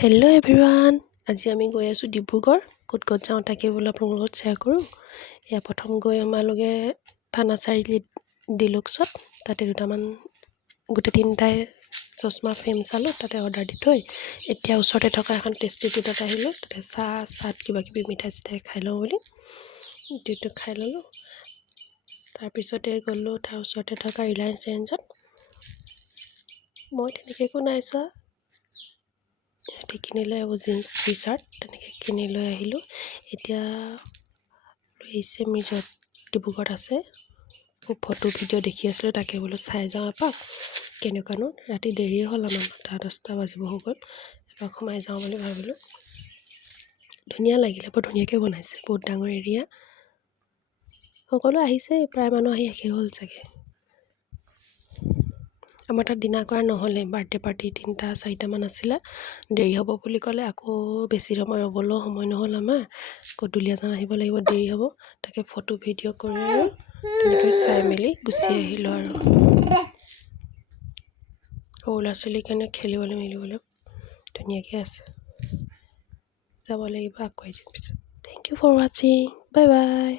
Hello' everyone, আজি আমি গৈ আছোঁ ডিব্ৰুগড়। ক'ত যাওঁ তাকে বোলো আপোনালোকৰ লগত শ্বেয়াৰ কৰোঁ। এয়া প্ৰথম গৈ আমালোকে থানা চাৰিআলিত ডিলুক্সত তাতে দুটামান গোটেই তিনিটাই চশমা ফ্ৰেম চালোঁ, তাতে অৰ্ডাৰ দি থৈ এতিয়া ওচৰতে থকা এখন টেষ্টিটোত আহিলোঁ। তাতে চাহ কিবাকিবি মিঠাই চিঠাই খাই লওঁ বুলি ডিউটো খাই ল'লোঁ। তাৰপিছতে গ'লোঁ তাৰ ওচৰতে থকা ৰিলায়েঞ্চ ৰেঞ্জত। মই তেনেকৈ একো নাই চোৱা, সিহঁতে কিনি লৈ আহিব জিন্স টি চাৰ্ট, তেনেকৈ কিনি লৈ আহিলোঁ। এতিয়া লৈ আহিছে মিৰ্জত, ডিব্ৰুগড়ত আছে। খুব ফটো ভিডিঅ' দেখি আছিলোঁ, তাকে বোলো চাই যাওঁ এপাক কেনেকুৱানো। ৰাতি দেৰিয়ে হ'ল, আমাৰ 9-10 বাজিব হৈ গ'ল। এপাক সোমাই যাওঁ বুলি ভাবিলোঁ। ধুনীয়া লাগিলে, বৰ ধুনীয়াকৈ বনাইছে, বহুত ডাঙৰ এৰিয়া। সকলো আহিছে, প্ৰায় মানুহ আহি শেষেই হ'ল চাগে। আমাৰ তাত দিনা কৰা নহ'লে, বাৰ্থডে পাৰ্টি 3-4টামান আছিলে, দেৰি হ'ব বুলি ক'লে। আকৌ বেছি সময় ৰ'বলৈও সময় নহ'ল আমাৰ, আকৌ দুলীয়াজান আহিব লাগিব, দেৰি হ'ব। তাকে ফটো ভিডিঅ' কৰি আৰু তেনেকৈ চাই মেলি গুচি আহিলোঁ। আৰু সৰু ল'ৰা ছোৱালীৰ কাৰণে খেলিবলৈ মেলিবলৈ ধুনীয়াকৈ আছে। যাব লাগিব আকৌ এদিন পিছত। থেংক ইউ ফৰ ৱাচিং, বাই বাই।